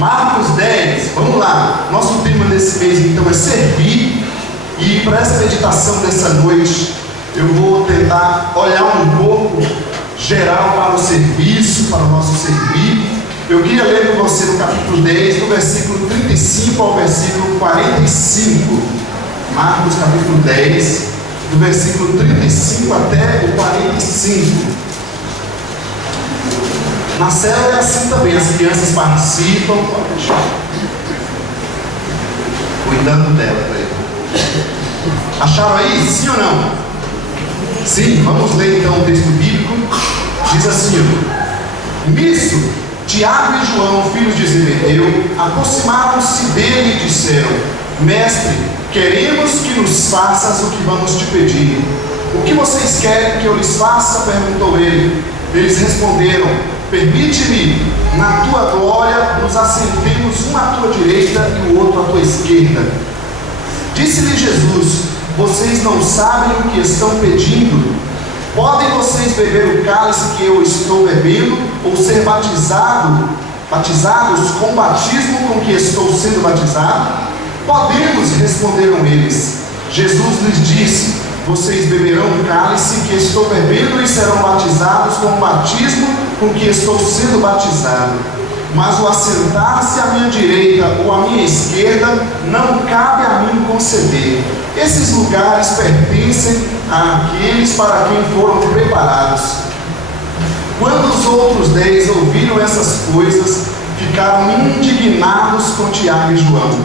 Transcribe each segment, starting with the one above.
Marcos 10, vamos lá. Nosso tema desse mês então é servir. E para essa meditação dessa noite, eu vou tentar olhar um pouco geral para o serviço, para o nosso servir. Eu queria ler com você no capítulo 10, do versículo 35 ao versículo 45. Marcos capítulo 10, do versículo 35 até o 45. Na célula é assim também, as crianças participam. Pode deixar. Cuidando dela, para ele. Acharam aí? Sim ou não? Sim, vamos ler então o texto bíblico. Diz assim: nisso, Tiago e João, filhos de Zebedeu, aproximaram-se dele e disseram: Mestre, queremos que nos faças o que vamos te pedir. O que vocês querem que eu lhes faça? Perguntou ele. Eles responderam: permite-me, na tua glória, nos assentemos um à tua direita e o outro à tua esquerda. Disse-lhe Jesus: vocês não sabem o que estão pedindo? Podem vocês beber o cálice que eu estou bebendo, ou ser batizados com o batismo com que estou sendo batizado? Podemos, responderam eles. Jesus lhes disse: vocês beberão o cálice que estou bebendo e serão batizados com o batismo com que estou sendo batizado. Mas o assentar-se à minha direita ou à minha esquerda não cabe a mim conceder. Esses lugares pertencem àqueles para quem foram preparados. Quando os outros 10 ouviram essas coisas, ficaram indignados com Tiago e João.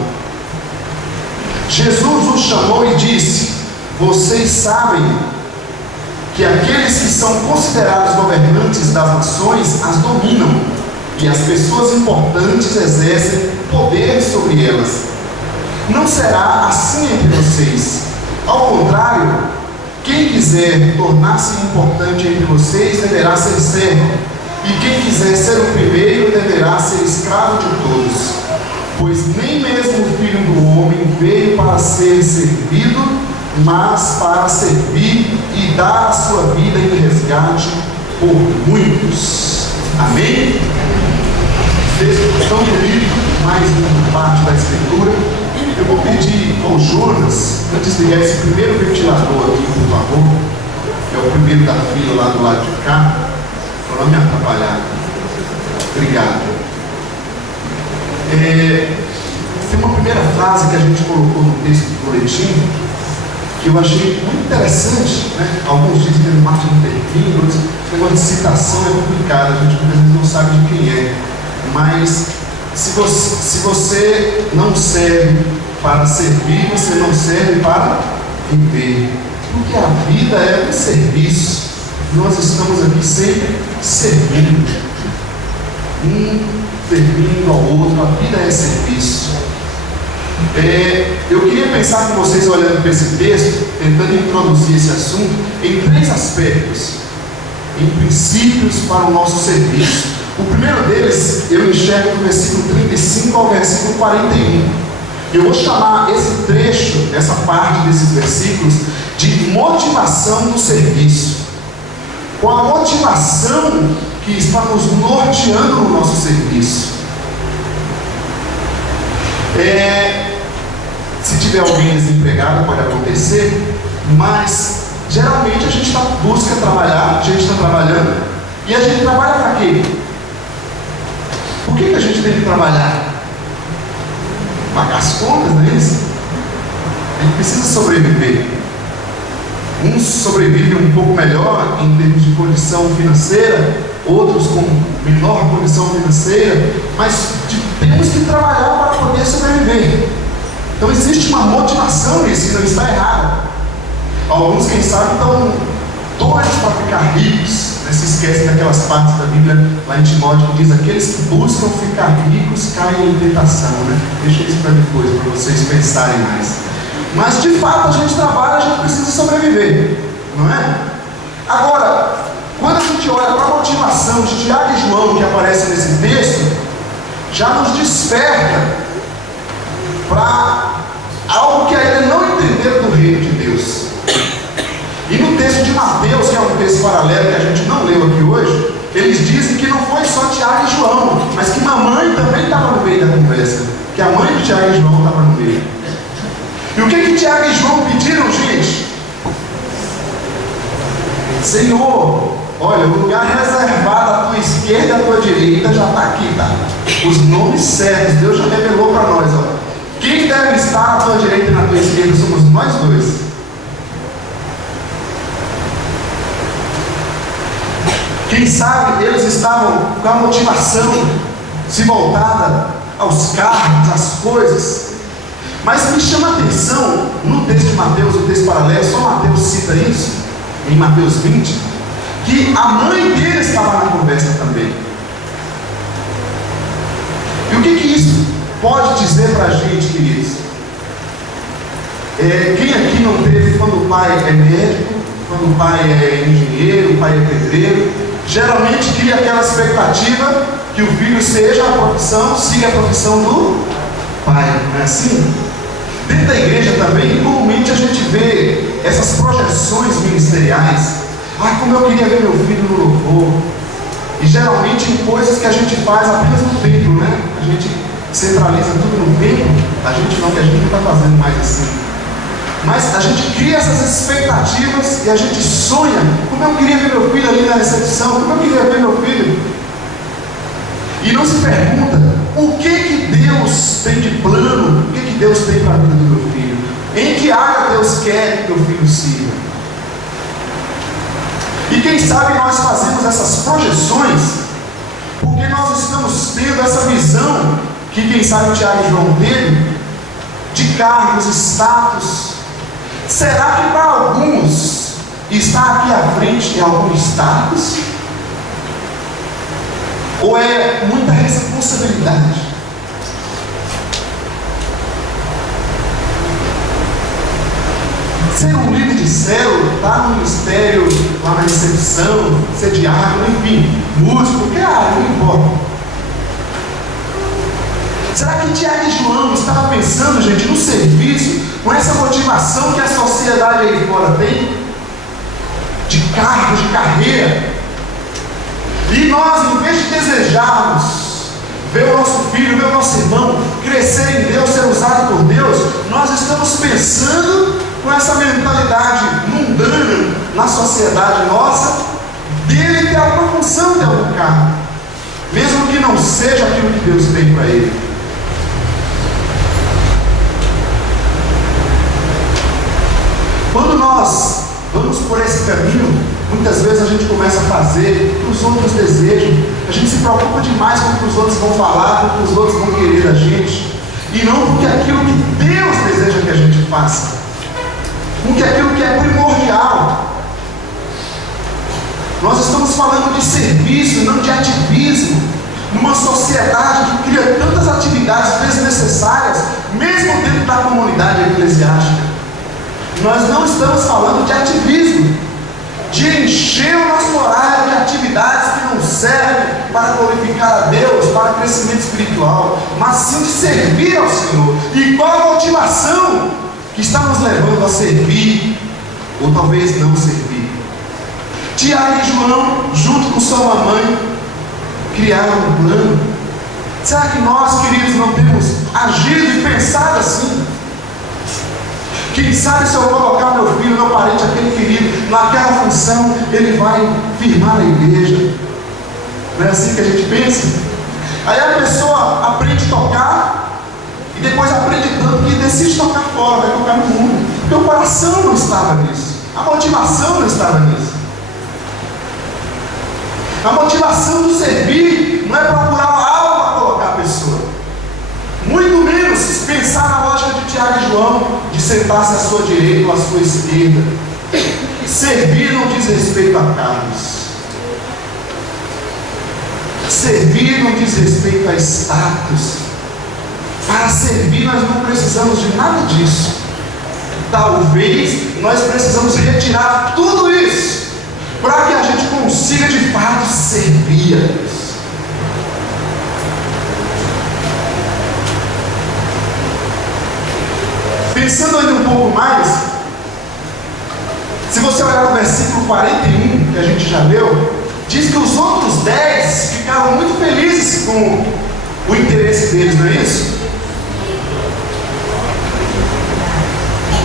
Jesus os chamou e disse: vocês sabem que aqueles que são considerados governantes das nações as dominam, e as pessoas importantes exercem poder sobre elas. Não será assim entre vocês. Ao contrário, quem quiser tornar-se importante entre vocês deverá ser servo, e quem quiser ser o primeiro deverá ser escravo de todos. Pois nem mesmo o Filho do Homem veio para ser servido, mas para servir e dar a sua vida em resgate por muitos. Amém? Texto tão bonito, mais uma parte da Escritura. Eu vou pedir ao Jonas para desligar esse primeiro ventilador aqui, por favor, que é o primeiro da fila lá do lado de cá, para não me atrapalhar. Obrigado. Tem uma primeira frase que a gente colocou no texto do boletim que eu achei muito interessante, né? Alguns dizem que é do Martin Luther King, outros, esse negócio de citação é complicado, a gente muitas vezes não sabe de quem é. Mas se você não serve para servir, você não serve para viver. Porque a vida é um serviço. Nós estamos aqui sempre servindo. Um servindo ao outro. A vida é serviço. Eu queria pensar com vocês, olhando para esse texto, tentando introduzir esse assunto, em 3 aspectos, em princípios para o nosso serviço. O primeiro deles, eu enxergo do versículo 35 ao versículo 41. Eu vou chamar esse trecho, essa parte desses versículos, de motivação do serviço. Qual a motivação que está nos norteando no nosso serviço? Se tiver alguém desempregado, pode acontecer, mas geralmente a gente busca trabalhar, a gente está trabalhando, e a gente trabalha para quê? Por que a gente tem que trabalhar? Pagar as contas, não é isso? A gente precisa sobreviver. Uns sobrevivem um pouco melhor em termos de condição financeira, outros com menor condição financeira, mas temos que trabalhar para poder sobreviver. Então existe uma motivação nisso, que não está errado. Alguns, quem sabe, estão doidos para ficar ricos. Se esquecem daquelas partes da Bíblia lá em Timóteo que diz: aqueles que buscam ficar ricos caem em tentação, né? Deixa isso para depois, para vocês pensarem mais. Mas de fato a gente trabalha, a gente precisa sobreviver, não é? Agora, quando a gente olha para a motivação de Tiago e João que aparece nesse texto, já nos desperta para algo que ainda não entenderam do reino de Deus. E no texto de Mateus, que é um texto paralelo que a gente não leu aqui hoje, eles dizem que não foi só Tiago e João, mas que mamãe também estava no meio da que a mãe de Tiago e João estava no meio. E o que Tiago e João pediram, gente? Senhor, olha, o lugar reservado à tua esquerda e à tua direita já está aqui, tá? Os nomes certos, Deus já revelou para nós, ó. Quem deve estar à tua direita e na tua esquerda somos nós dois. Quem sabe eles estavam com a motivação se voltada aos carros, às coisas. Mas me chama a atenção, no texto de Mateus, o texto paralelo, só Mateus cita isso, em Mateus 20, que a mãe dele estava na conversa também. E o que isso pode dizer para a gente, queridos? Quem aqui não teve, quando o pai é médico, quando o pai é engenheiro, o pai é pedreiro, geralmente cria aquela expectativa que o filho seja a profissão, siga a profissão do pai, não é assim? Dentro da igreja também, comumente a gente vê essas projeções ministeriais. Como eu queria ver meu filho no louvor. E geralmente em coisas que a gente faz apenas no templo, né? A gente centraliza tudo no templo. A gente não está fazendo mais assim. Mas a gente cria essas expectativas e a gente sonha. Como eu queria ver meu filho ali na recepção, como eu queria ver meu filho. E não se pergunta o que Deus tem de plano, o que Deus tem para a vida do meu filho, em que área Deus quer que meu filho siga. E quem sabe nós fazemos essas projeções porque nós estamos tendo essa visão que quem sabe o Tiago e João teve de cargos, status. Será que para alguns estar aqui à frente é algum status? Ou é muita responsabilidade? Ser um líder de célula, estar no ministério, lá na recepção, ser diácono, enfim, músico, qualquer área, não importa. Será que Tiago e João estavam pensando, gente, no serviço, com essa motivação que a sociedade aí fora tem? De cargo, de carreira? E nós, em vez de desejarmos ver o nosso filho, ver o nosso irmão crescer em Deus, ser usado por Deus, nós estamos pensando com essa mentalidade mundana na sociedade nossa, dele ter alguma função, ter algum cargo, mesmo que não seja aquilo que Deus tem para ele. Quando nós vamos por esse caminho, muitas vezes a gente começa a fazer o que os outros desejam. A gente se preocupa demais com o que os outros vão falar, com o que os outros vão querer da gente, e não porque aquilo que Deus deseja que a gente faça, porque aquilo que é primordial. Nós estamos falando de serviço, não de ativismo, numa sociedade que cria tantas atividades desnecessárias, mesmo dentro da comunidade eclesiástica. Nós não estamos falando de ativismo, de encher o nosso horário de atividades que não servem para glorificar a Deus, para crescimento espiritual, mas sim de servir ao Senhor. E qual a motivação que está nos levando a servir, ou talvez não servir? Tiago e João, junto com sua mamãe, criaram um plano. Será que nós, queridos, não temos agido e pensado assim? Quem sabe se eu colocar meu filho, meu parente, aquele querido, naquela função, ele vai firmar a igreja. Não é assim que a gente pensa? Aí a pessoa aprende a tocar, e depois aprende tanto que decide tocar fora, vai tocar no mundo. Porque o coração não estava nisso, a motivação não estava nisso. A motivação do servir não é procurar algo para colocar a pessoa, muito menos pensar na lógica de Tiago e João, de sentar-se à sua direita ou à sua esquerda. Servir não diz respeito a cargos. Servir não diz respeito a status. Para servir nós não precisamos de nada disso. Talvez nós precisamos retirar tudo isso para que a gente consiga de fato servir a Deus. Pensando ainda um pouco mais, se você olhar no versículo 41, que a gente já leu, diz que os outros 10 ficaram muito felizes com o interesse deles, não é isso?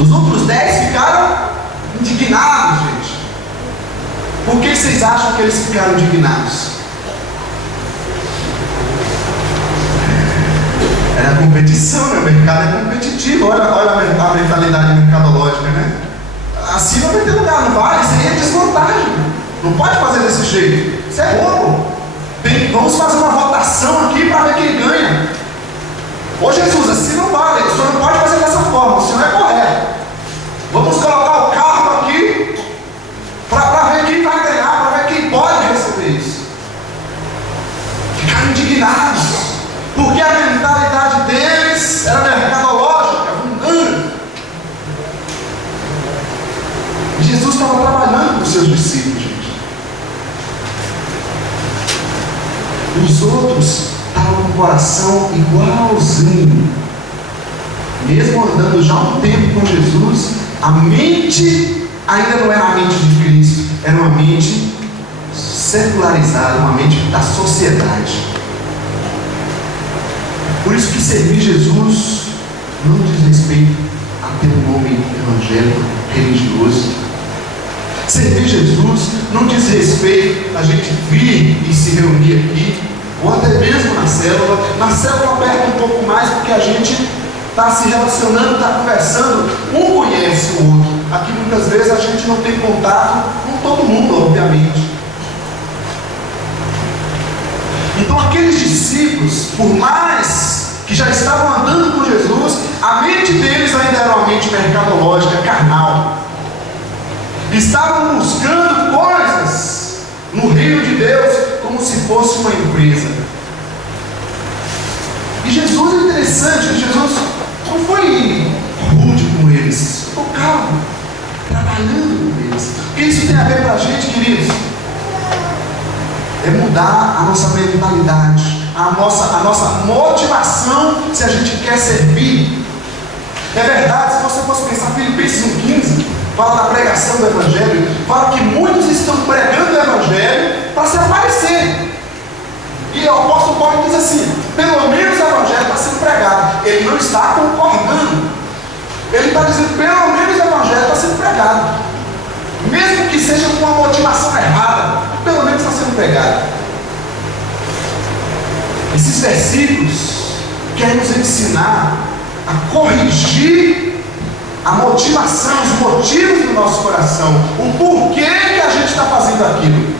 Os outros 10 ficaram indignados, gente. Por que vocês acham que eles ficaram indignados? Era competição, né? O mercado é competitivo. Olha a mentalidade mercadológica, né? Assim não vai ter lugar, não vale, isso aí é desvantagem. Não pode fazer desse jeito. Isso é roubo. Vamos fazer uma votação aqui para ver quem ganha. Ô Jesus, assim não vale, o senhor não pode fazer dessa forma, o senhor não é correto. Vamos colocar o carro aqui para ver quem vai ganhar, para ver quem pode receber isso. Ficaram indignados, porque a mentalidade deles era mercadológica, mundana. Jesus estava trabalhando com os seus discípulos, gente. Os outros estavam com o coração igualzinho. Mesmo andando já há um tempo com Jesus, a mente ainda não era a mente de Cristo, era uma mente secularizada, uma mente da sociedade. Por isso que servir Jesus não diz respeito a ter um nome evangélico, religioso. Servir Jesus não diz respeito a gente vir e se reunir aqui, ou até mesmo na célula. Na célula aperta um pouco mais, porque a gente está se relacionando, está conversando, um conhece o outro. Aqui muitas vezes a gente não tem contato com todo mundo, obviamente. Então aqueles discípulos, por mais que já estavam andando com Jesus, a mente deles ainda era uma mente mercadológica, carnal. Estavam buscando coisas no reino de Deus como se fosse uma empresa. E Jesus é interessante, Jesus não foi rude com eles, ficou calmo, trabalhando com eles. O que isso tem a ver para a gente, queridos? É mudar a nossa mentalidade, a nossa motivação, se a gente quer servir. É verdade, se você fosse pensar, Filipenses 1,15 fala da pregação do Evangelho, fala que muitos estão pregando o Evangelho para se aparecer. E o apóstolo Paulo diz assim: pelo menos o Evangelho está sendo pregado. Ele não está concordando. Ele está dizendo: pelo menos o Evangelho está sendo pregado. Mesmo que seja com uma motivação errada, pelo menos está sendo pregado. Esses versículos querem nos ensinar a corrigir a motivação, os motivos do nosso coração, o porquê que a gente está fazendo aquilo.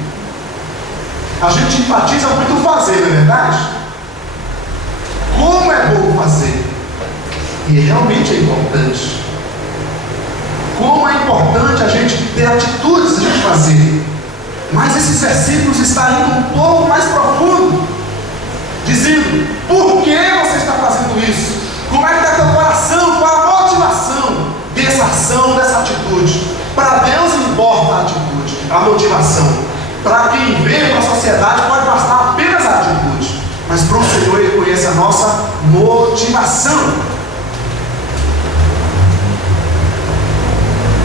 A gente enfatiza muito o fazer, não é verdade? Como é bom fazer, e realmente é importante. Como é importante a gente ter atitudes de fazer. Mas esses versículos estão indo um pouco mais profundo, dizendo: por que você está fazendo isso? Como é que está teu coração? Qual a motivação dessa ação, dessa atitude? Para Deus importa a atitude, a motivação. Para quem vê para a sociedade pode bastar apenas a atitude, mas para o Senhor Ele conhece a nossa motivação.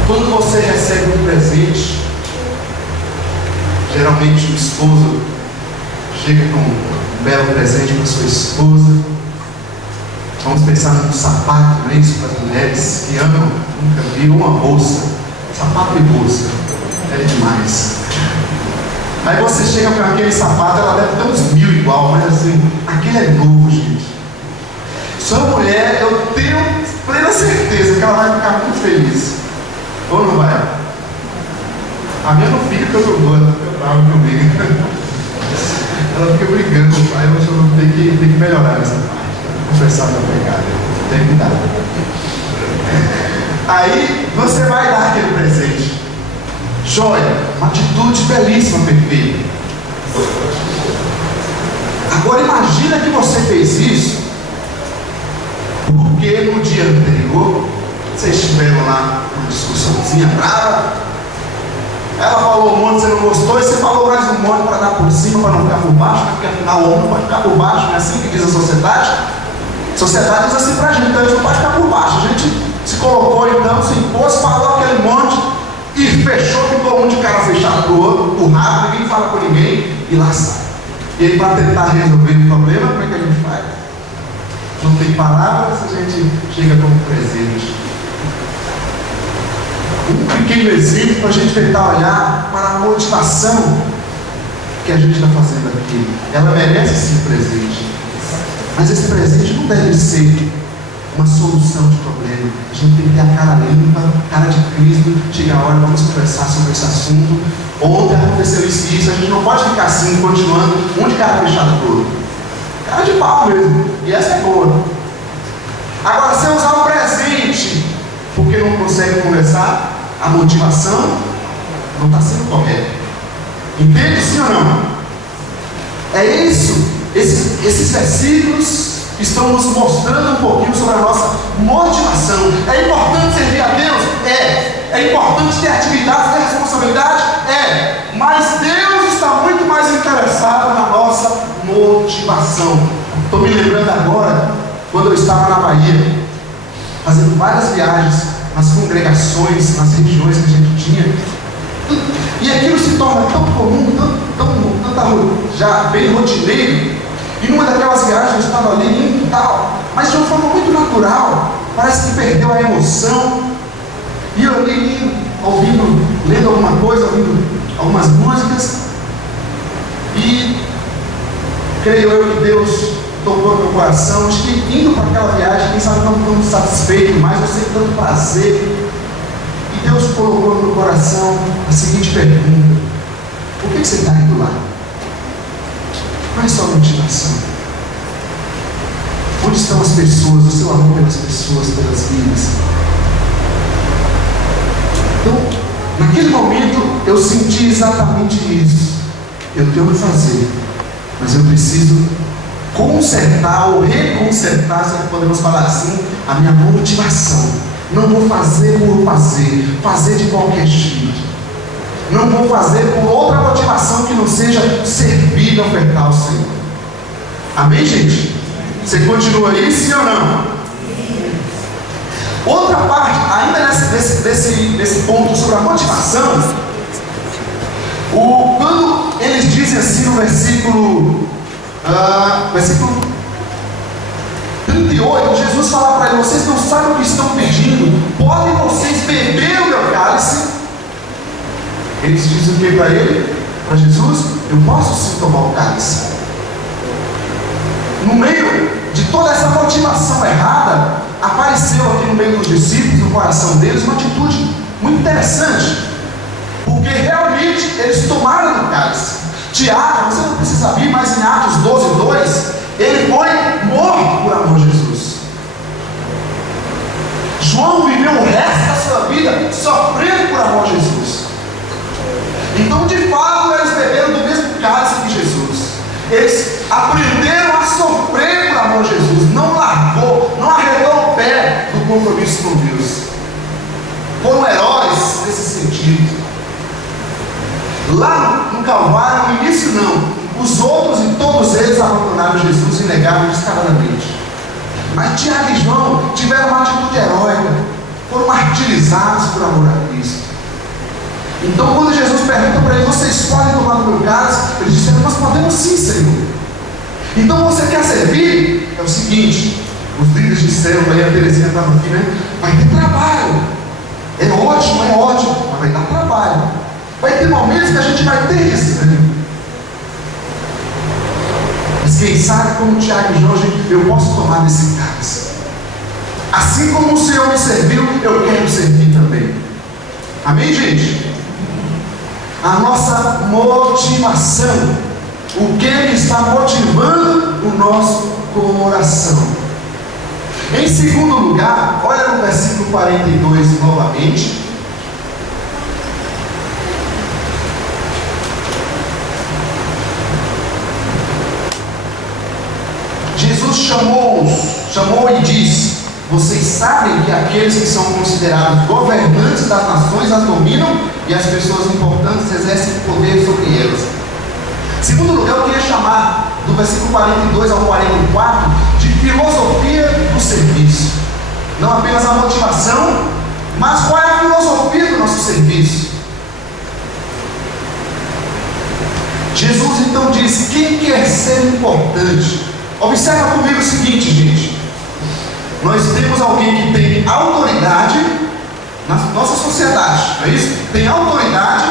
Quando você recebe um presente, geralmente o esposo chega com um belo presente para sua esposa. Vamos pensar num sapato, não é isso, para as mulheres que amam, nunca viram uma bolsa, sapato e bolsa, é demais. Aí você chega com aquele sapato, ela deve ter uns 1000 igual, mas assim, aquele é novo, gente. Sua mulher, eu tenho plena certeza que ela vai ficar muito feliz. Ou não vai? A minha não fica, porque eu não gosto, eu bravo comigo. Ela fica brigando com o pai, mas eu vou ter que melhorar essa parte. Confessar meu pecado, tem que dar. Aí você vai dar aquele presente. Joia, uma atitude belíssima, perfeita. Agora imagina que você fez isso porque no dia anterior vocês tiveram lá uma discussãozinha brava. Ela falou um monte, você não gostou, e você falou mais um monte para dar por cima, para não ficar por baixo, né? Porque afinal o homem não pode ficar por baixo, não é assim que diz a sociedade? A sociedade diz assim pra gente, então a gente não pode ficar por baixo. A gente se colocou então, se impôs, falou aquele monte e fechou, ficou um de cara fechado pro outro, por rápido, ninguém fala com ninguém e lá sai. E aí, para tentar resolver o problema, como é que a gente faz? Não tem palavras, a gente chega como presente. Um pequeno exemplo para a gente tentar olhar para a motivação que a gente está fazendo aqui. Ela merece sim presente, mas esse presente não deve ser uma solução de problema. A gente tem que ter a cara limpa, cara de Cristo. Chega a hora, vamos conversar sobre esse assunto. Ontem aconteceu isso e isso. A gente não pode ficar assim, continuando, um de cara fechada pro outro. Cara de pau mesmo. E essa é boa. Agora, se eu usar o presente porque não consegue conversar, a motivação não está sendo correta. Entende, sim ou não? É isso. Esses versículos estão nos mostrando um pouquinho sobre a nossa motivação. É importante servir a Deus? É importante ter atividades, ter responsabilidade? Mas Deus está muito mais interessado na nossa motivação. Estou me lembrando agora, quando eu estava na Bahia, fazendo várias viagens nas congregações, nas regiões que a gente tinha, e aquilo se torna tão comum, já bem rotineiro. E numa daquelas viagens eu estava ali indo e tal, mas de uma forma muito natural, parece que perdeu a emoção. E eu ali ouvindo, lendo alguma coisa, ouvindo algumas músicas, e creio eu que Deus tocou no meu coração. Acho que indo para aquela viagem, quem sabe não ficando satisfeito, mas eu sei tanto prazer. E Deus colocou no meu coração a seguinte pergunta: por que você está indo lá? Qual é a sua motivação? Onde estão as pessoas, o seu amor pelas pessoas, pelas vidas? Então, naquele momento, eu senti exatamente isso. Eu tenho que fazer, mas eu preciso consertar ou reconsertar, se podemos falar assim, a minha motivação. Não vou fazer por fazer de qualquer jeito. Não vou fazer por outra motivação que não seja servir e ofertar ao Senhor. Amém, gente? Você continua aí, sim ou não? Outra parte, ainda nesse ponto sobre a motivação, quando eles dizem assim no versículo 38, Jesus fala para eles: vocês não sabem o que estão pedindo, podem vocês beber o meu cálice? Eles dizem o que para ele? Para Jesus: eu posso sim tomar o cálice. No meio de toda essa motivação errada, apareceu aqui no meio dos discípulos, no coração deles, uma atitude muito interessante, porque realmente eles tomaram o cálice. Tiago, você não precisa vir, mas em Atos 12:2, ele foi morto por amor de Jesus. João viveu o resto da sua vida sofrendo por amor de Jesus. Então, de fato, eles beberam do mesmo cálice que Jesus. Eles aprenderam a sofrer por amor de Jesus. Não largou, não arredou o pé do compromisso com Deus. Foram heróis nesse sentido. Lá no Calvário, no início não. Os outros e todos eles abandonaram Jesus e negaram descaradamente. Mas Tiago e João tiveram uma atitude heróica. Foram martirizados por amor a Cristo. Então, quando Jesus pergunta para eles: vocês podem tomar do meu cálice? Eles disseram: nós podemos sim, Senhor. Então, você quer servir? É o seguinte, os líderes disseram, aí a Terezinha estava aqui, né? Vai ter trabalho. É ótimo, mas vai dar trabalho. Vai ter momentos que a gente vai ter desânimo. Mas quem sabe, como Tiago e João, eu posso tomar desse cálice. Assim como o Senhor me serviu, eu quero servir também. Amém, gente? A nossa motivação, o que está motivando o nosso coração. Em segundo lugar, olha no versículo 42 novamente. Jesus chamou e disse: vocês sabem que aqueles que são considerados governantes das nações as dominam, e as pessoas importantes exercem poder sobre elas. Segundo lugar, eu queria chamar do versículo 42 ao 44 de filosofia do serviço. Não apenas a motivação, mas qual é a filosofia do nosso serviço? Jesus então disse: quem quer ser importante? Observa comigo o seguinte, gente. Nós temos alguém que tem autoridade na nossa sociedade, não é isso? Tem autoridade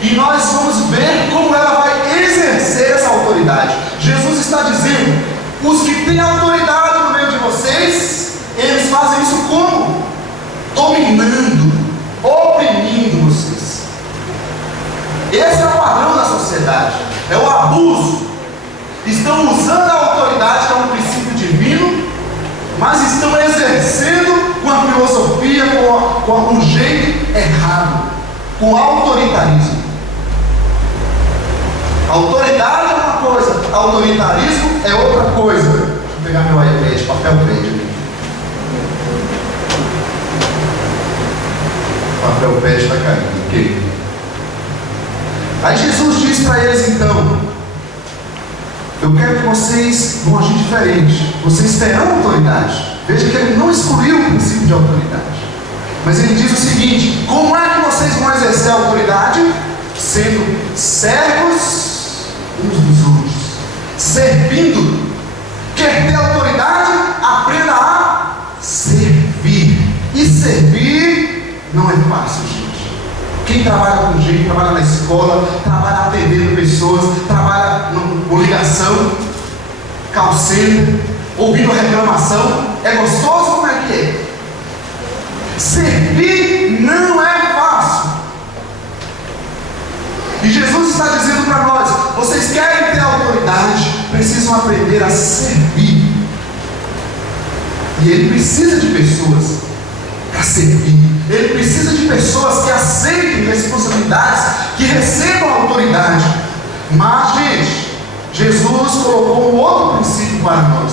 e nós vamos ver como ela vai exercer essa autoridade. Jesus está dizendo: os que têm autoridade no meio de vocês, eles fazem isso como? Dominando, oprimindo vocês. Esse é o padrão da sociedade, é o abuso. Estão usando a autoridade, que é um princípio divino, mas estão exercendo com a filosofia, com o jeito errado, com autoritarismo. Autoridade é uma coisa, autoritarismo é outra coisa. Deixa eu pegar meu iPad, papel pad aqui. O papel pad está caindo, ok? Aí Jesus diz para eles então: eu quero que vocês vão agir diferente. Vocês terão autoridade. Veja que ele não excluiu o princípio de autoridade, mas ele diz o seguinte: como é que vocês vão exercer a autoridade? Sendo servos uns dos outros, servindo. Quer ter autoridade? Aprenda a servir. E servir não é fácil, gente. Quem trabalha com gente, trabalha na escola, trabalha atendendo pessoas, trabalha com ligação, call center, ouvindo reclamação, é gostoso? Como é que é? Servir não é fácil. E Jesus está dizendo para nós: vocês querem ter autoridade, precisam aprender a servir. E Ele precisa de pessoas para servir. Ele precisa de pessoas que aceitem responsabilidades, que recebam autoridade. Mas, gente, Jesus colocou um outro princípio para nós.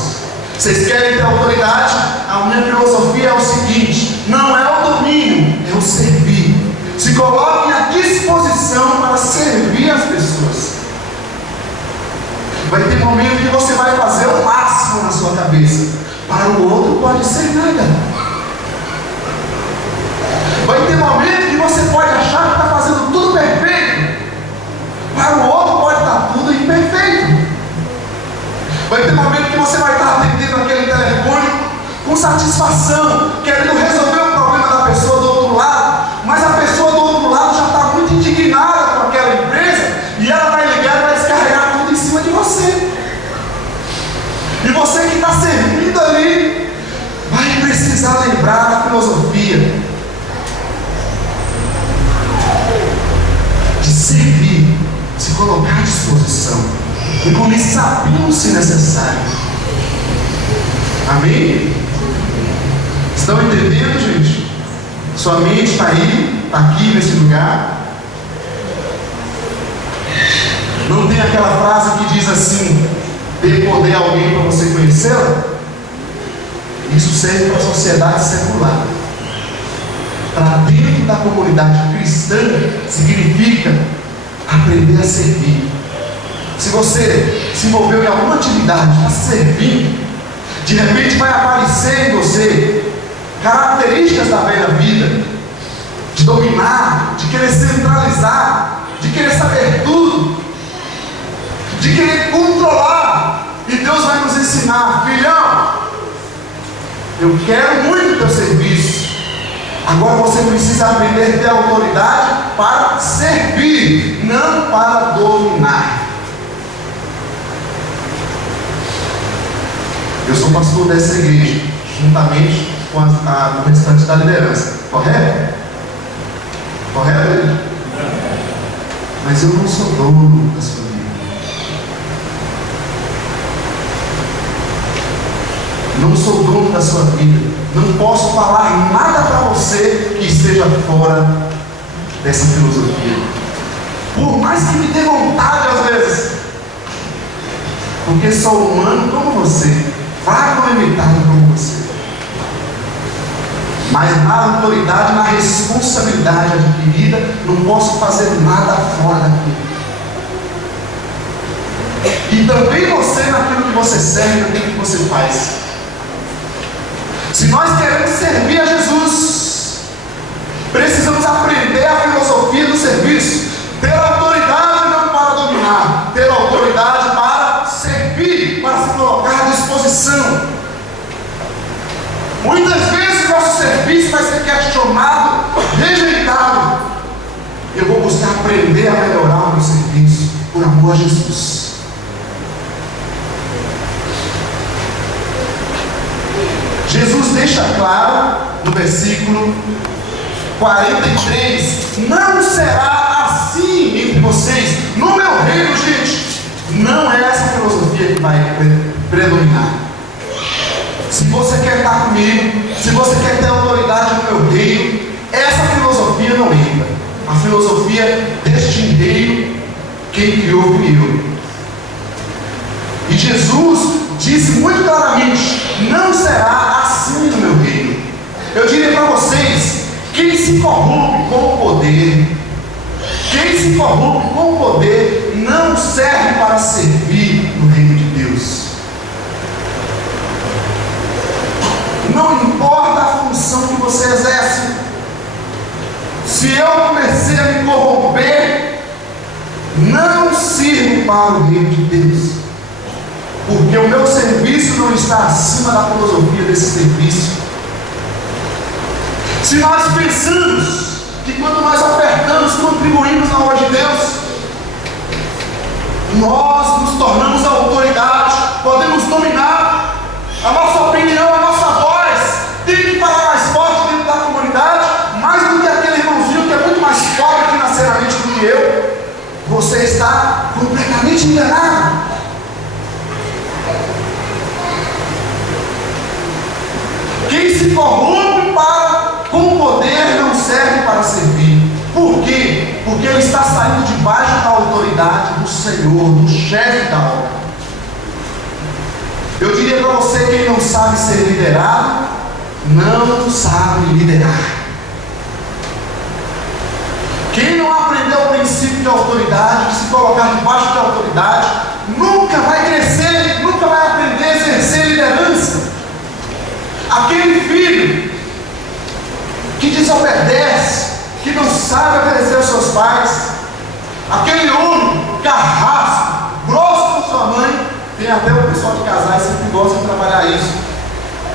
Vocês querem ter autoridade? A minha filosofia é o seguinte: não é o domínio, é o servir. Se coloquem à disposição para servir as pessoas. Vai ter momento que você vai fazer o máximo na sua cabeça, para o outro pode ser nada. Vai ter momento que você pode achar que está fazendo tudo perfeito, para o outro pode estar tudo imperfeito. Vai ter momento que você vai estar atendendo aquele telefone com satisfação, querendo resolver o problema da pessoa do outro lado, mas a pessoa do outro lado já está muito indignada com aquela empresa, e ela vai ligar e vai descarregar tudo em cima de você. E você que está servindo ali, vai precisar lembrar da filosofia de servir, se colocar à disposição, e comer sabendo se necessário. Amém? Estão entendendo, gente? Sua mente está aí, está aqui nesse lugar. Não tem aquela frase que diz assim: dê poder a alguém para você conhecê-la? Isso serve para a sociedade secular. Para dentro da comunidade cristã, significa aprender a servir. Se você se envolveu em alguma atividade, está servindo, de repente vai aparecer em você características da velha vida, de dominar, de querer centralizar, de querer saber tudo, de querer controlar. E Deus vai nos ensinar: filhão, eu quero muito teu serviço. Agora você precisa aprender a ter autoridade para servir, não para dominar. Eu sou pastor dessa igreja, juntamente com o restante da liderança. Correto? Correto? Mas eu não sou dono da sua vida. Não sou dono da sua vida. Não posso falar nada para você que esteja fora dessa filosofia. Por mais que me dê vontade às vezes. Porque sou humano como você, fraco e limitado como você. Mas na autoridade, na responsabilidade adquirida, não posso fazer nada fora daquilo. E também você naquilo que você serve, naquilo que você faz. Se nós queremos servir a Jesus, precisamos aprender a filosofia do serviço. Ter autoridade não para dominar, ter autoridade para servir, para se colocar à disposição. Muitas vezes nosso serviço vai ser questionado, rejeitado, eu vou buscar aprender a melhorar o meu serviço, por amor a Jesus. Jesus deixa claro no versículo 43: não será assim entre vocês no meu reino, gente. Não é essa filosofia que vai predominar. Se você quer estar comigo, se você quer ter autoridade no meu reino, essa filosofia não entra. A filosofia deste reino, quem criou fui eu. E Jesus disse muito claramente: não será assim no meu reino. Eu diria para vocês: quem se corrompe com o poder, quem se corrompe com o poder, não serve para servir no reino de Deus. Não importa a função que você exerce. Se eu comecei a me corromper, não sirvo para o reino de Deus, porque o meu serviço não está acima da filosofia desse serviço. Se nós pensamos que quando nós ofertamos, contribuímos na obra de Deus, nós nos tornamos autoridade, podemos dominar, a nossa opinião, a nossa voz tem que falar mais forte dentro da comunidade, mais do que aquele irmãozinho que é muito mais pobre financeiramente do que eu, você está completamente enganado. Quem se corrompe com o poder não serve para servir. Por quê? Porque ele está saindo debaixo da autoridade do Senhor, do chefe da obra. Eu diria para você: quem não sabe ser liderado, não sabe liderar. Quem não aprendeu o princípio de autoridade, de se colocar debaixo da autoridade, nunca vai crescer, nunca vai aprender a exercer liderança. Aquele filho que desobedece, que não sabe obedecer aos seus pais, aquele homem carrasco, grosso com sua mãe, tem até o pessoal de casais sempre gosta de trabalhar isso.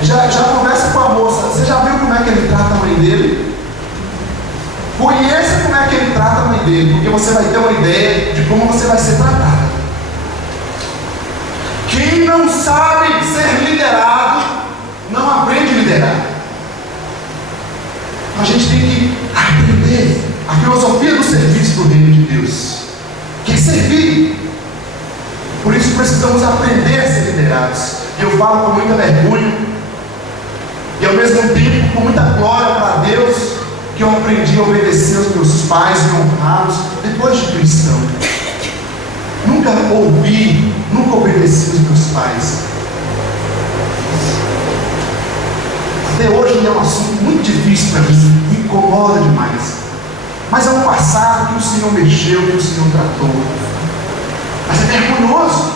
Já conversa com a moça: você já viu como é que ele trata a mãe dele? Conheça como é que ele trata a mãe dele, porque você vai ter uma ideia de como você vai ser tratado. Quem não sabe ser liderado, não aprende a liderar. A gente tem que aprender a filosofia do serviço do reino de Deus, que é servir. Por isso precisamos aprender a ser liderados. E eu falo com muita vergonha, e ao mesmo tempo com muita glória para Deus, que eu aprendi a obedecer aos meus pais e honrá-los depois de cristão. Nunca obedeci aos meus pais. Até hoje é um assunto muito difícil para mim, me incomoda demais. Mas é um passado que o Senhor mexeu, que o Senhor tratou. Mas é vergonhoso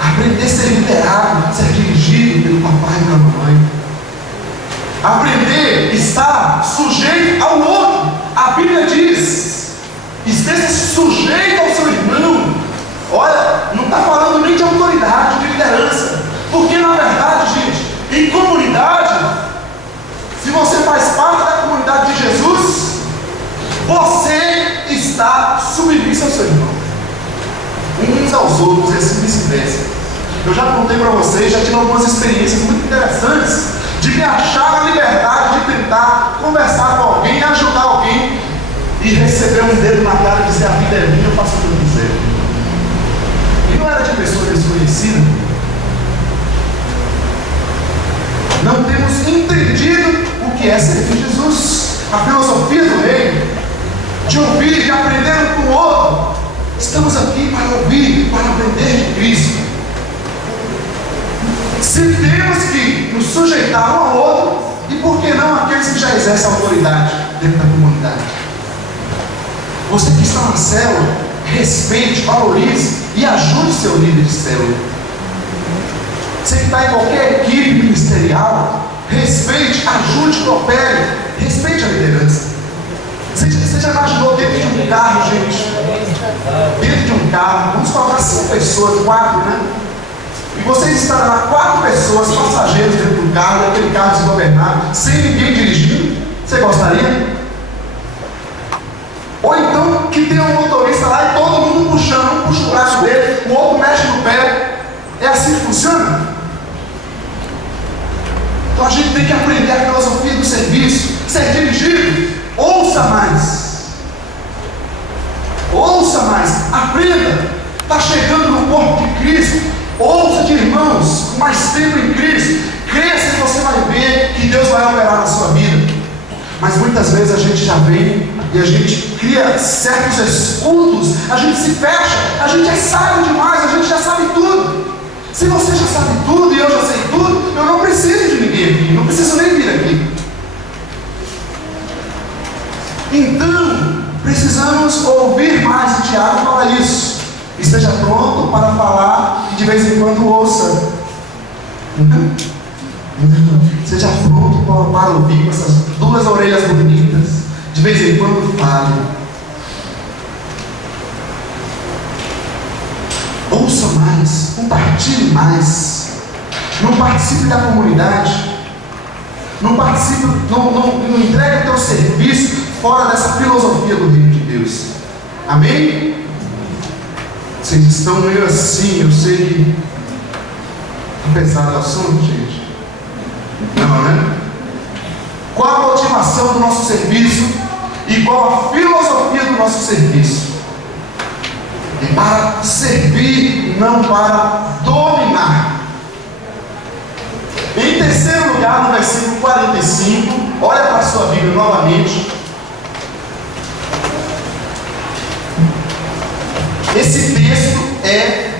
aprender a ser liderado, ser dirigido pelo papai e pela mamãe. Aprender a estar sujeito ao outro. A Bíblia diz: esteja sujeito ao seu irmão. Olha, não está falando nem de autoridade, de liderança. Porque na verdade, gente, em comunidade, se você faz parte da comunidade de Jesus, você está submisso ao seu irmão, uns aos outros, e assim vice-versa. Eu já contei para vocês, já tive algumas experiências muito interessantes de me achar na liberdade de tentar conversar com alguém, ajudar alguém e receber um dedo na cara e dizer: a vida é minha, eu faço o que eu quiser. E não era de pessoa desconhecida. Não temos entendido o que é servir Jesus, a filosofia do reino, de ouvir, de aprender um com o outro. Estamos aqui para ouvir, para aprender de Cristo. Se temos que nos sujeitar um ao outro, e por que não aqueles que já exercem autoridade dentro da comunidade? Você que está na célula, respeite, valorize e ajude seu líder de célula. Você que está em qualquer equipe ministerial, respeite, ajude, coopere, respeite a liderança. Você já imaginou dentro de um carro, gente? Dentro de um carro, vamos colocar 5 pessoas, 4, né? E vocês estarão lá 4 pessoas, passageiros dentro do carro, aquele carro desgovernado, sem ninguém dirigindo, você gostaria? Ou então que tem um motorista lá e todo mundo puxando, um puxa o braço dele, o outro mexe no pé. É assim que funciona? Então a gente tem que aprender a filosofia do serviço, ser dirigido. Ouça mais, aprenda. Está chegando no corpo de Cristo, ouça de irmãos com mais tempo em Cristo, cresça e você vai ver que Deus vai operar na sua vida. Mas muitas vezes a gente já vem e a gente cria certos escudos, a gente se fecha, a gente é sábio demais, a gente já sabe tudo. Se você já sabe tudo e eu já sei tudo, eu não preciso de ninguém aqui, não preciso nem vir aqui. Então, precisamos ouvir mais. E Tiago fala isso. Esteja pronto para falar e de vez em quando ouça. Seja pronto para ouvir com essas 2 orelhas bonitas. De vez em quando fale. Ouça mais, compartilhe mais. Não participe da comunidade. Não participe, não entregue o teu serviço fora dessa filosofia do reino de Deus. Amém? Vocês estão meio assim, eu sei que é pesado o assunto, gente. Não, né? Qual a motivação do nosso serviço e qual a filosofia do nosso serviço? É para servir, não para dominar. Em terceiro lugar, no versículo 45, olha para a sua Bíblia novamente. Esse texto é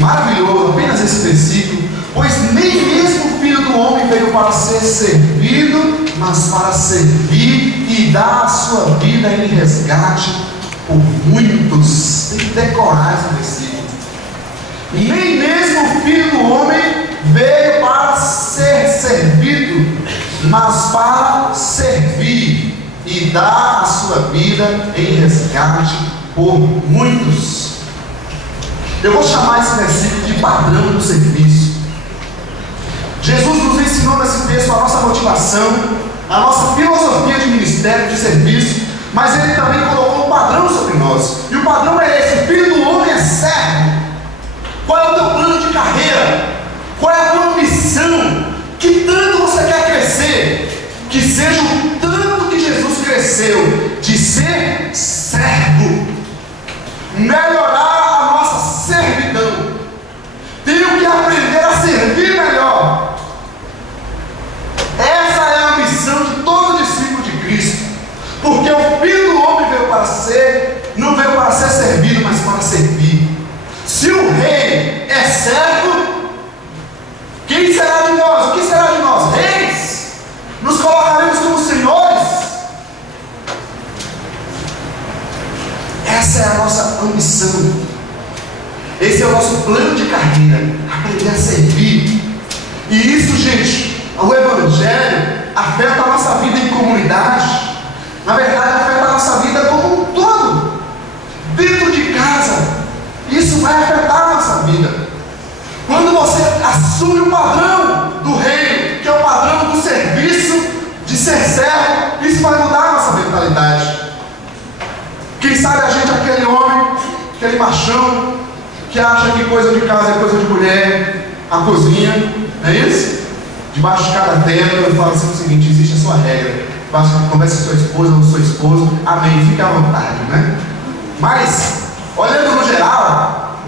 maravilhoso, apenas esse versículo, pois nem mesmo o Filho do Homem veio para ser servido, mas para servir e dar a sua vida em resgate por muitos. Tem que decorar esse versículo. Nem mesmo o Filho do Homem veio para ser servido, mas para servir e dar a sua vida em resgate por muitos. Eu vou chamar esse versículo de padrão do serviço. Jesus nos ensinou nesse texto a nossa motivação, a nossa filosofia de ministério, de serviço, mas Ele também colocou um padrão sobre nós. E o padrão é esse: o Filho do Homem é servo. Qual é o teu plano de carreira? Qual é a tua missão? Que tanto você quer crescer? Que seja o tanto que Jesus cresceu, de ser servo. Melhorar a nossa servidão. Tenho que aprender a servir melhor. Essa é a missão de todo discípulo de Cristo. Porque o Filho do Homem veio para ser, não veio para ser servido, mas para servir. Se o rei é servo, quem será de nós? O que será de nós? Reis? Nos colocaremos como senhores? Essa é a nossa ambição. Esse é o nosso plano de carreira. Aprender a servir. E isso, gente, o Evangelho afeta a nossa vida em comunidade. Na verdade, afeta a nossa vida como um todo. Dentro de casa, isso vai afetar a nossa vida. Quando você assume o padrão do reino, que é o padrão do serviço, de ser servo, isso vai mudar a nossa mentalidade. Quem sabe a gente é aquele homem, aquele machão, que acha que coisa de casa é coisa de mulher, a cozinha, não é isso? Debaixo de cada teto, eu falo assim o seguinte: existe a sua regra. Converse com sua esposa ou seu esposo, amém, fica à vontade, né? Mas, olhando no geral,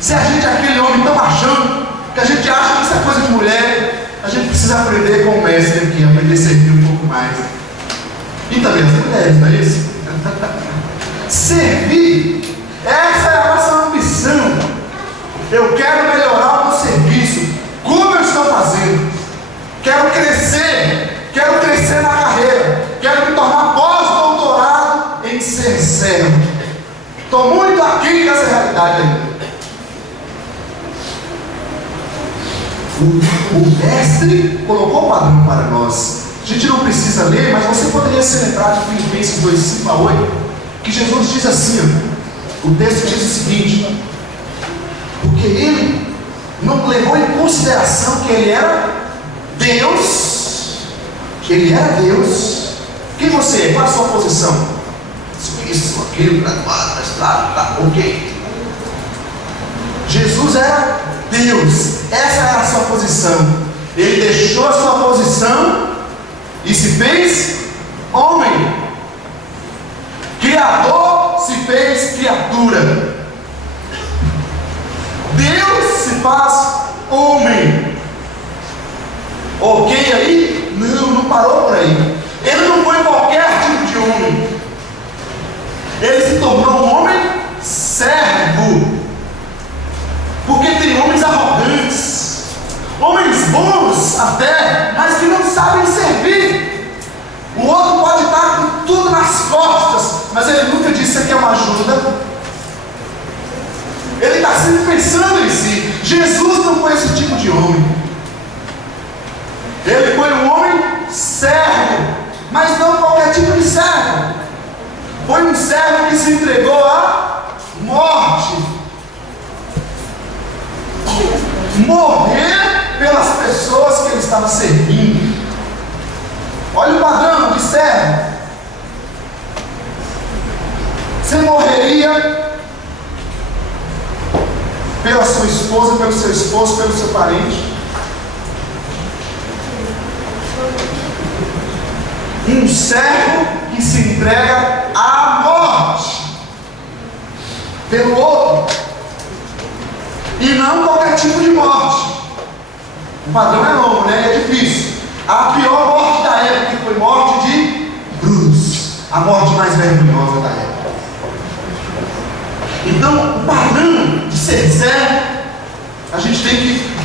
se a gente é aquele homem tão machão, que a gente acha que isso é coisa de mulher, a gente precisa aprender com o mestre aqui, aprender a servir um pouco mais. E também as mulheres, não é isso? Servir, essa é a nossa ambição. Eu quero melhorar o meu serviço. Como eu estou fazendo? Quero crescer na carreira, quero me tornar pós-doutorado em ser servo. Estou muito aquém dessa realidade ainda. O mestre colocou o padrão para nós. A gente não precisa ler, mas você poderia se lembrar de Filipenses 2, 5 a 8, que Jesus diz assim, ó, o texto diz o seguinte: porque Ele não levou em consideração que ele era Deus. Ele era Deus. Quem você é? Qual a sua posição? Isso, aquilo, graduado, mestrado, tá, ok. Jesus era Deus. Essa era a sua posição. Ele deixou a sua posição e se fez homem. Criador se fez criatura. Deus se faz homem. Ok aí? Não parou por aí. Ele não foi qualquer tipo de homem. Ele se tornou um homem servo. Porque tem homens arrogantes, homens bons até, mas que não sabem servir. O outro pode estar com tudo nas costas, mas ele nunca disse: isso aqui é uma ajuda. Ele está sempre pensando em si. Jesus não foi esse tipo de homem. Ele foi um homem servo, mas não qualquer tipo de servo. Foi um servo que se entregou à morte. Morrer pelas pessoas que ele estava servindo. Olha o padrão de servo. Você morreria pela sua esposa, pelo seu esposo, pelo seu parente. Um servo que se entrega à morte pelo outro, e não qualquer tipo de morte. O padrão é longo, né? É difícil. A pior morte da época foi morte de cruz, a morte mais vergonhosa da época. Então, o padrão de ser servo, a gente tem que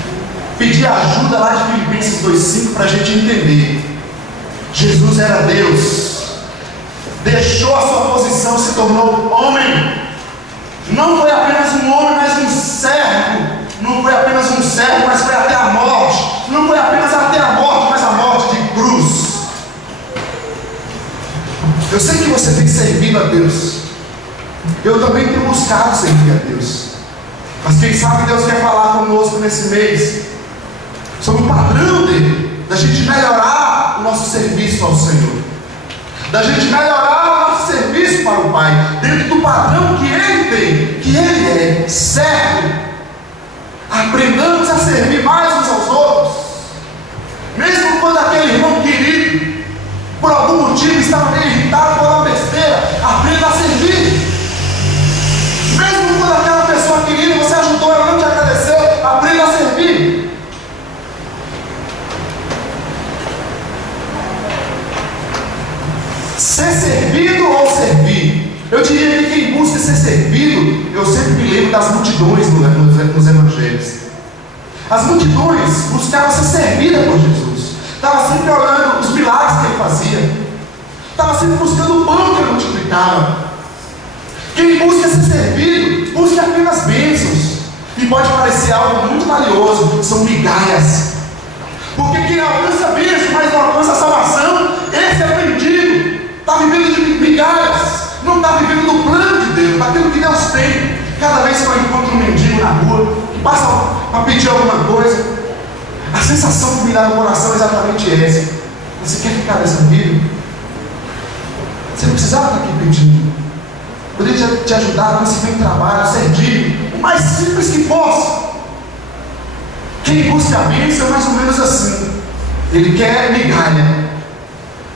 pedir ajuda lá de Filipenses 2,5 para a gente entender. Jesus era Deus, deixou a sua posição, se tornou homem. Não foi apenas um homem, mas um servo. Não foi apenas um servo, mas foi até a morte. Não foi apenas até a morte, mas a morte de cruz. Eu sei que você tem servido a Deus. Eu também tenho buscado servir a Deus. Mas quem sabe Deus quer falar conosco nesse mês sobre o padrão dele, da gente melhorar o nosso serviço ao Senhor, da gente melhorar o nosso serviço para o Pai, dentro do padrão que Ele tem, que Ele é servo. Aprendamos a servir mais uns aos outros, mesmo quando aquele irmão querido, por algum motivo, estava meio irritado por uma besteira. Aprenda a servir. Mesmo quando aquela pessoa querida, você ajudou, ela não te agradeceu, aprenda a servir. Ser servido ou servir? Eu diria que quem busca ser servido, eu sempre me lembro das multidões nos evangelhos. As multidões buscavam ser servidas por Jesus. Estava sempre olhando os milagres que ele fazia. Estava sempre buscando o pão que ele multiplicava. Quem busca ser servido, busca apenas bênçãos. E pode parecer algo muito valioso, são migalhas. Porque quem alcança a bênção, mas não alcança a salvação, esse é mendigo. Está vivendo de migalhas, não está vivendo do plano de Deus, daquilo que Deus tem. Cada vez que eu encontro um mendigo na rua, que passa para pedir alguma coisa, a sensação que me dá no coração é exatamente essa. Você quer ficar nessa vida? Você não precisava estar aqui pedindo. Poderia te ajudar a conseguir um trabalho, ser digno, o mais simples que fosse. Quem busca a bênção é mais ou menos assim. Ele quer migalha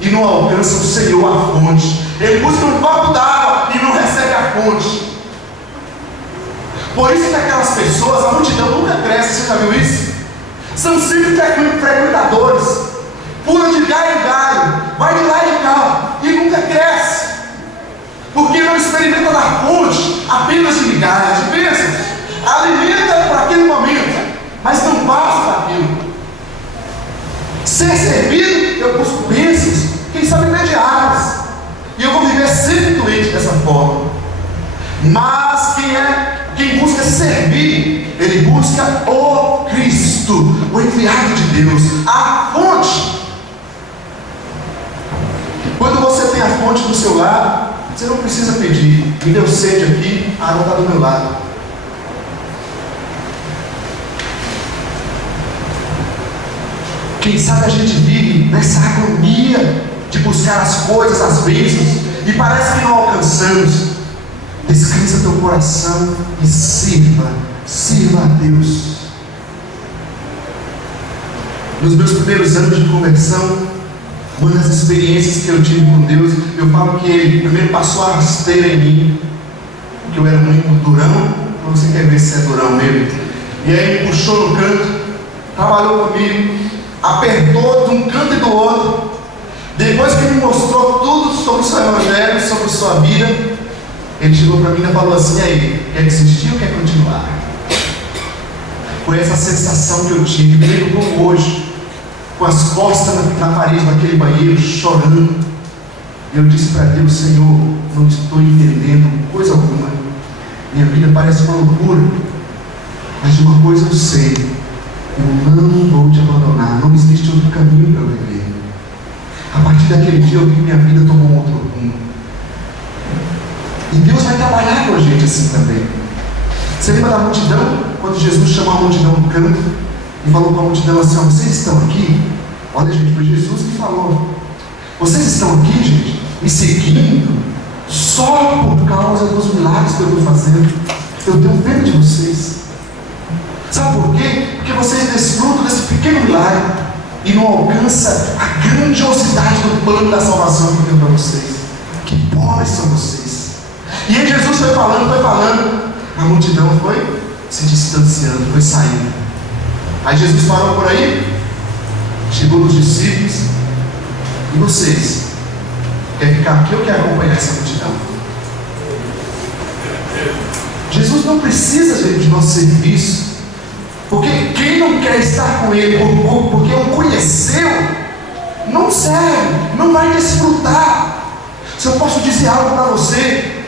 e não alcança o Senhor, a fonte. Ele busca um copo d'água e não recebe a fonte. Por isso que aquelas pessoas, a multidão nunca cresce. Você já viu isso? São sempre frequentadores, pulam de galho em galho, vai de lá e de cá e nunca cresce, porque não experimenta da fonte apenas de migalhas, de bênçãos. Alimenta para aquele momento, mas não basta aquilo. Ser servido, eu busco bênçãos, quem sabe imediatas, e eu vou viver sempre doente dessa forma. Mas quem busca servir, ele busca o Cristo, o enviado de Deus, a fonte. Quando você tem a fonte do seu lado, você não precisa pedir. Me deu sede aqui, a água está do meu lado. Quem sabe a gente vive nessa agonia de buscar as coisas, as bênçãos, e parece que não alcançamos. Descansa teu coração e sirva a Deus. Nos meus primeiros anos de conversão, uma das experiências que eu tive com Deus, eu falo que Ele primeiro passou a rasteira em mim, que eu era muito durão. Então você quer ver se é durão mesmo? E aí me puxou no canto, trabalhou comigo, apertou de um canto e do outro. Depois que me mostrou tudo sobre o seu evangelho, sobre a sua vida, Ele chegou para mim e falou assim: e aí, quer desistir ou quer continuar? Foi essa sensação que eu tive, mesmo como hoje, com as costas na parede daquele banheiro, chorando. E eu disse para Deus: Senhor, não estou entendendo coisa alguma. Minha vida parece uma loucura, mas de uma coisa eu sei: eu não vou te abandonar. Não existe outro caminho para eu viver. A partir daquele dia eu vi que minha vida tomou um outro rumo. E Deus vai trabalhar com a gente assim também. Você lembra da multidão? Quando Jesus chamou a multidão no canto e falou com a multidão assim: vocês estão aqui? Olha, gente, foi Jesus que falou. Vocês estão aqui, gente, me seguindo só por causa dos milagres que eu estou fazendo. Eu tenho pena de vocês. Sabe por quê? Porque vocês desfrutam desse pequeno milagre e não alcançam a grandiosidade do plano da salvação que eu tenho para vocês. Que pobres são vocês. E aí Jesus foi falando, a multidão foi se distanciando, foi saindo. Aí Jesus parou por aí, chegou nos discípulos: e vocês? Quer ficar aqui ou quer acompanhar essa multidão? Jesus não precisa, gente, de nosso serviço, porque quem não quer estar com Ele, porque o conheceu, não serve, não vai desfrutar. Se eu posso dizer algo para você,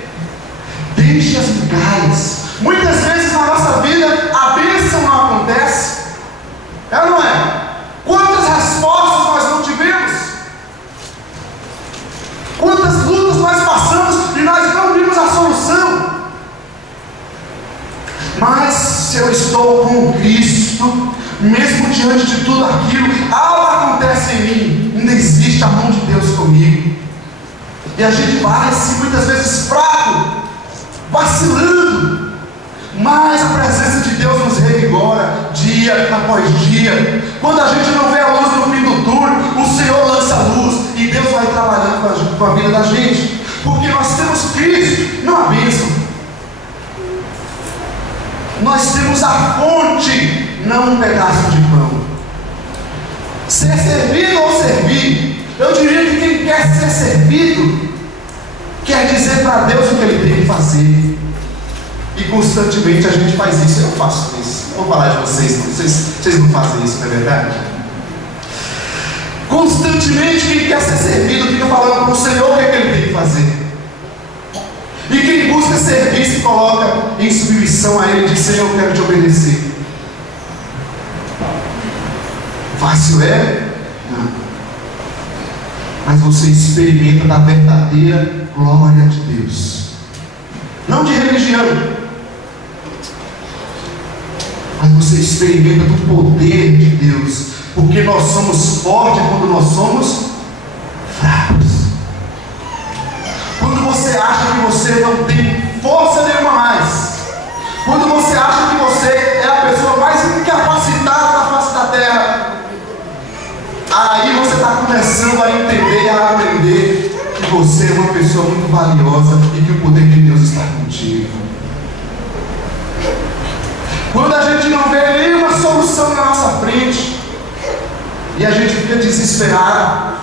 deixe as migalhas. Muitas vezes na nossa vida a bênção não acontece, é ou não é? Quantas respostas nós não tivemos? Quantas lutas nós passamos e nós não vimos a solução? Mas se eu estou com Cristo, mesmo diante de tudo aquilo, algo acontece em mim, ainda existe a mão de Deus comigo. E a gente parece muitas vezes fraco, vacilando, mas a presença de Deus nos revigora dia após dia. Quando a gente não vê a luz no fim do túnel, o Senhor lança a luz e Deus vai trabalhando com a vida da gente, porque nós temos Cristo, não a bênção. Nós temos a fonte, não um pedaço de pão. Ser servido ou servir, eu diria que quem quer ser servido quer dizer para Deus o que Ele tem que fazer. E constantemente a gente faz isso. Eu faço isso. Não vou falar de vocês, não. Vocês não fazem isso, não é verdade? Constantemente quem quer ser servido fica falando para o Senhor o que é que Ele tem que fazer. E quem busca servir se coloca em submissão a Ele e diz: Senhor, eu quero te obedecer. Fácil é? Não. Mas você experimenta da verdadeira glória de Deus, não de religião, mas você experimenta do poder de Deus, porque nós somos fortes quando nós somos fracos. Quando você acha que você não tem força nenhuma mais, quando você acha que você é a pessoa mais incapacitada da face da terra, aí você está começando a entender e a aprender que você é uma pessoa muito valiosa e que o poder de Deus está contigo. Quando a gente não vê nenhuma solução na nossa frente e a gente fica desesperado,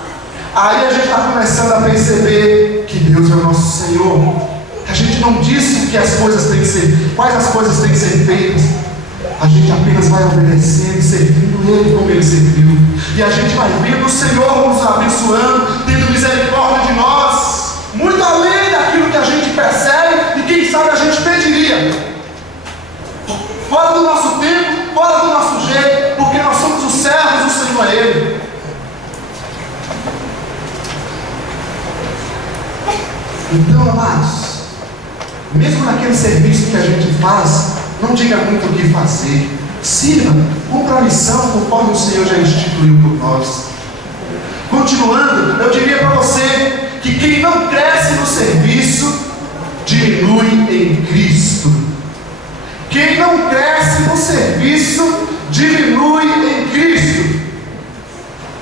aí a gente está começando a perceber que Deus é o nosso Senhor. A gente não disse que as coisas têm que ser, quais as coisas têm que ser feitas. A gente apenas vai obedecendo e servindo Ele como Ele serviu. E a gente vai vendo o Senhor nos abençoando, tendo misericórdia de nós, muito além daquilo que a gente percebe e quem sabe a gente pediria. Fora do nosso tempo, fora do nosso jeito, porque nós somos os servos do Senhor a Ele. Então, amados, mesmo naquele serviço que a gente faz, não diga muito o que fazer. Sirva, cumpra a missão conforme o Senhor já instituiu por nós. Continuando, eu diria para você que quem não cresce no serviço, diminui em Cristo. Quem não cresce no serviço, diminui em Cristo.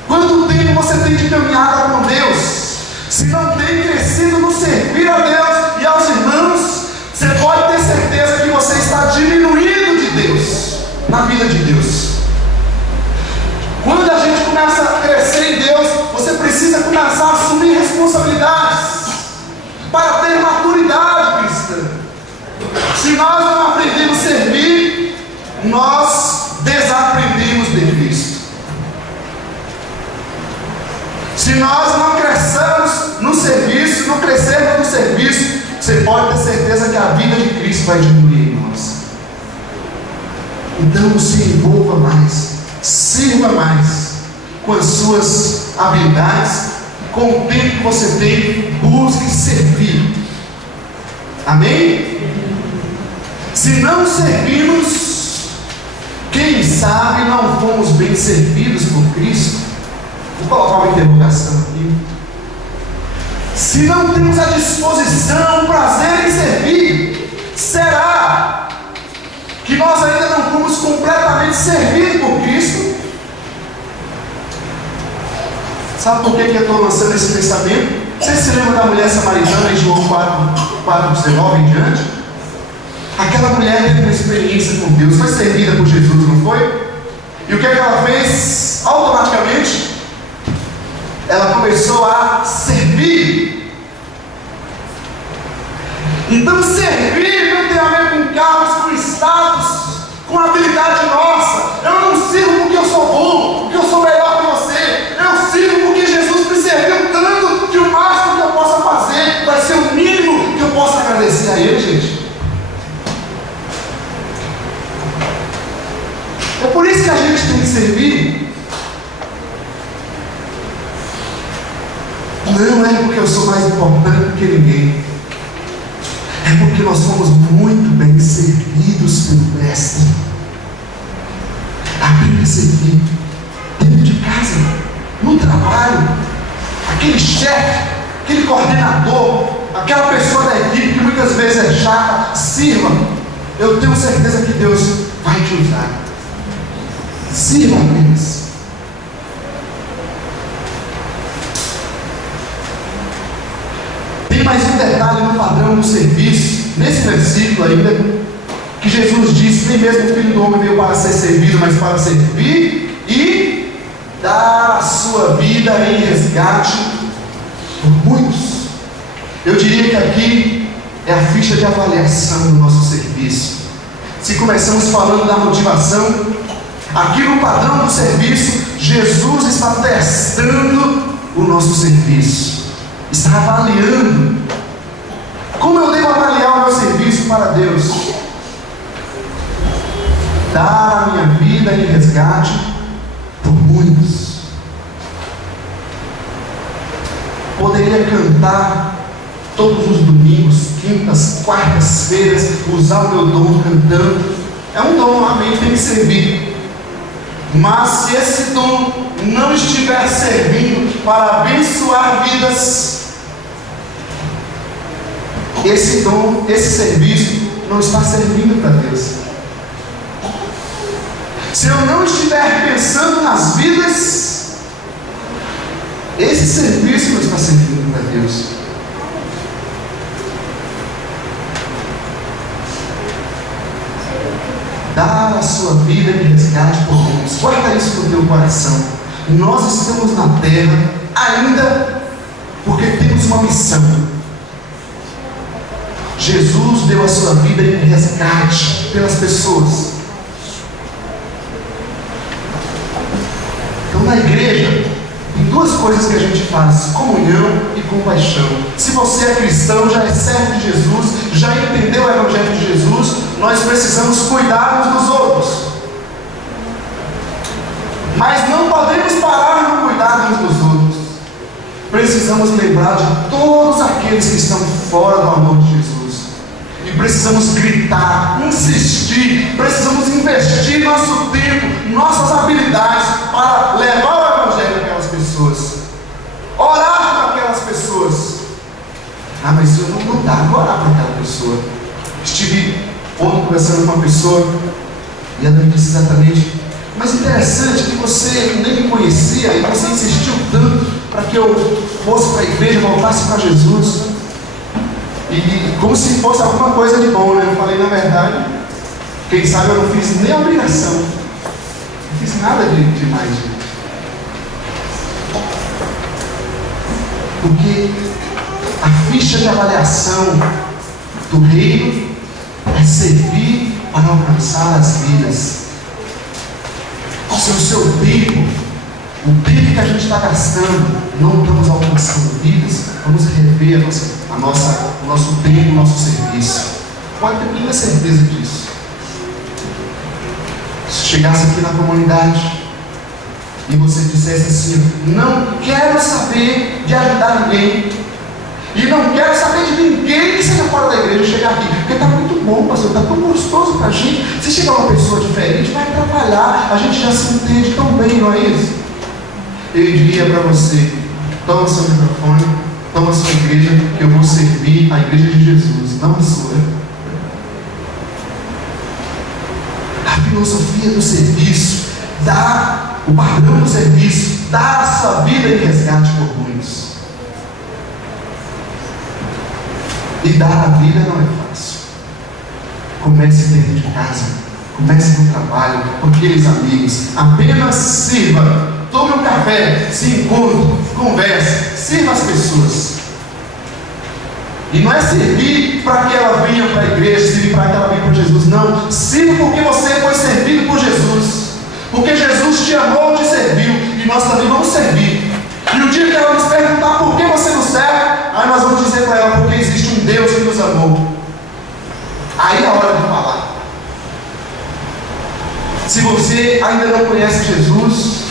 Quanto tempo você tem de caminhada com Deus? Se não tem crescido no servir a Deus e aos irmãos, você pode ter certeza que você está diminuindo de Deus, na vida de Deus. Quando a gente começa a crescer em Deus, você precisa começar a assumir responsabilidades para ter maturidade cristã. Se nós não aprendemos a servir, nós desaprendemos de Cristo. Se nós não crescermos no serviço, não crescermos no serviço, você pode ter certeza que a vida de Cristo vai diminuir em nós. Então se envolva mais, sirva mais com as suas habilidades, com o tempo que você tem, busque servir. Amém? Se não servimos, quem sabe não fomos bem servidos por Cristo? Vou colocar uma interrogação aqui. Se não temos a disposição, o prazer em servir, será que nós ainda não fomos completamente servidos por Cristo? Sabe por que eu estou lançando esse pensamento? Você se lembra da mulher samaritana em João 4:19 em diante? Aquela mulher teve uma experiência com Deus, foi servida por Jesus, não foi? E o que ela fez? Automaticamente ela começou a servir. Então servir não tem a ver com cargos, com status, com habilidade nossa. Eu não sirvo porque eu sou bom, porque eu sou melhor que você. Eu sirvo porque Jesus me serviu tanto que o máximo que eu possa fazer vai ser o mínimo que eu possa agradecer a Ele, gente. É por isso que a gente tem que servir. Não é porque eu sou mais importante do que ninguém. É porque nós fomos muito bem servidos pelo Mestre. Aprenda a servir dentro de casa, no trabalho. Aquele chefe, aquele coordenador, aquela pessoa da equipe que muitas vezes é chata, sirva. Eu tenho certeza que Deus vai te usar. Sirva apenas. Tem mais um detalhe no padrão do serviço, nesse versículo ainda, que Jesus disse: nem mesmo o Filho do Homem veio para ser servido, mas para servir e dar a sua vida em resgate por muitos. Eu diria que aqui é a ficha de avaliação do nosso serviço. Se começamos falando da motivação, aqui no padrão do serviço, Jesus está testando o nosso serviço, está avaliando. Como eu devo avaliar o meu serviço para Deus? Dar a minha vida em resgate por muitos. Poderia cantar todos os domingos, quintas, quartas-feiras, usar o meu dom cantando. É um dom, amém, tem que servir. Mas se esse dom não estiver servindo para abençoar vidas, esse dom, esse serviço não está servindo para Deus. Se eu não estiver pensando nas vidas, esse serviço não está servindo para Deus. Dar a sua vida em resgate por Deus. Guarda isso no teu coração. Nós estamos na terra ainda porque temos uma missão. Jesus deu a sua vida em resgate pelas pessoas. Então na igreja tem duas coisas que a gente faz: comunhão e compaixão. Se você é cristão, já é servo de Jesus, já entendeu o Evangelho de Jesus, nós precisamos cuidar uns dos outros. Mas não podemos parar no cuidar uns dos outros. Precisamos lembrar de todos aqueles que estão fora do amor de Jesus. E e precisamos gritar, insistir, precisamos investir nosso tempo, nossas habilidades para levar o Evangelho para aquelas pessoas, orar para aquelas pessoas. Ah, mas eu não dá para orar para aquela pessoa. Estive ontem conversando com uma pessoa e ela me disse exatamente: mas interessante que você nem me conhecia e você insistiu tanto para que eu fosse para a igreja, voltasse para Jesus. E como se fosse alguma coisa de bom, né? Eu falei: na verdade, quem sabe eu não fiz nem a obrigação, não fiz nada de mais, gente. Porque a ficha de avaliação do reino é servir para alcançar as vidas. Se o seu tempo, o tempo que a gente está gastando, não estamos alcançando vidas, vamos rever o nosso tempo, o nosso serviço. Pode ter plena certeza disso. Se chegasse aqui na comunidade e você dissesse assim: não quero saber de ajudar ninguém, e não quero saber de ninguém que seja fora da igreja chegar aqui, porque está muito bom, pastor, está tão gostoso para a gente. Se chegar uma pessoa diferente, vai atrapalhar, a gente já se entende tão bem, não é isso? Eu diria para você: toma seu microfone, toma sua igreja, que eu vou servir a igreja de Jesus, não a sua. A filosofia do serviço, dá o padrão do serviço, dá a sua vida em resgate por muitos. E dar a vida não é fácil. Comece dentro de casa, comece no trabalho, com aqueles amigos. Apenas sirva, tome um café, se encontre, converse, sirva as pessoas. E não é servir para que ela venha para a igreja, servir para que ela venha para Jesus. Não, sirva porque você foi servido por Jesus, porque Jesus te amou, te serviu, e nós também vamos servir. E o dia que ela nos perguntar por que você nos serve, aí nós vamos dizer para ela: porque existe um Deus que nos amou. Aí é a hora de falar. Se você ainda não conhece Jesus,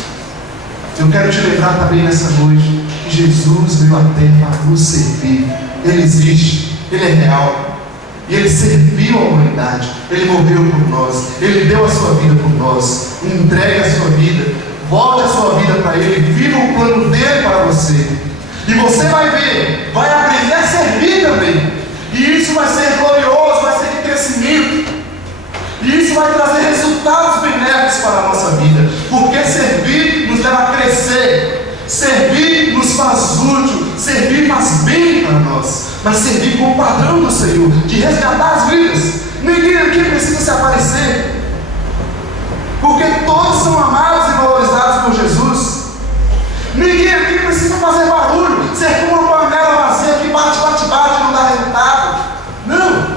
eu quero te lembrar também nessa noite que Jesus veio à terra para nos servir. Ele existe, Ele é real, e Ele serviu a humanidade. Ele morreu por nós, Ele deu a sua vida por nós. Entregue a sua vida, volte a sua vida para Ele, viva o plano dele para você. E você vai ver, vai aprender a servir também. E isso vai ser glorioso, vai ser de crescimento. E isso vai trazer resultados benéficos para a nossa vida. Porque servir nos leva a crescer. Servir nos faz útil. Servir faz bem para nós. Mas servir com o padrão do Senhor, de resgatar as vidas. Ninguém aqui precisa se aparecer, porque todos são amados e valorizados por Jesus. Ninguém aqui precisa fazer barulho, ser como uma panela vazia que bate, bate, bate e não dá resultado. Não,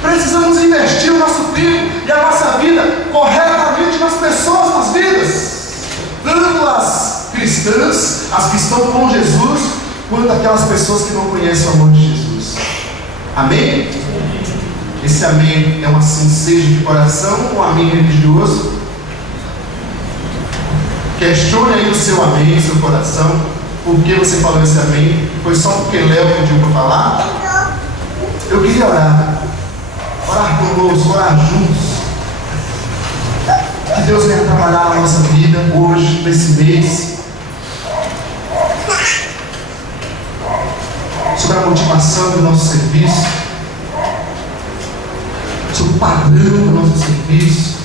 precisamos investir o nosso tempo e a nossa vida corretamente nas pessoas, nas vidas, tanto as cristãs, as que estão com Jesus, quanto aquelas pessoas que não conhecem o amor de Jesus. Amém? Esse amém é um assim seja de coração ou um amém religioso? Questione aí o seu amém, o seu coração. Por que você falou esse amém? Foi só porque Léo pediu para falar? Eu queria orar conosco, orar juntos. Que Deus venha trabalhar na nossa vida hoje, nesse mês, sobre a motivação do nosso serviço, sobre o padrão do nosso serviço.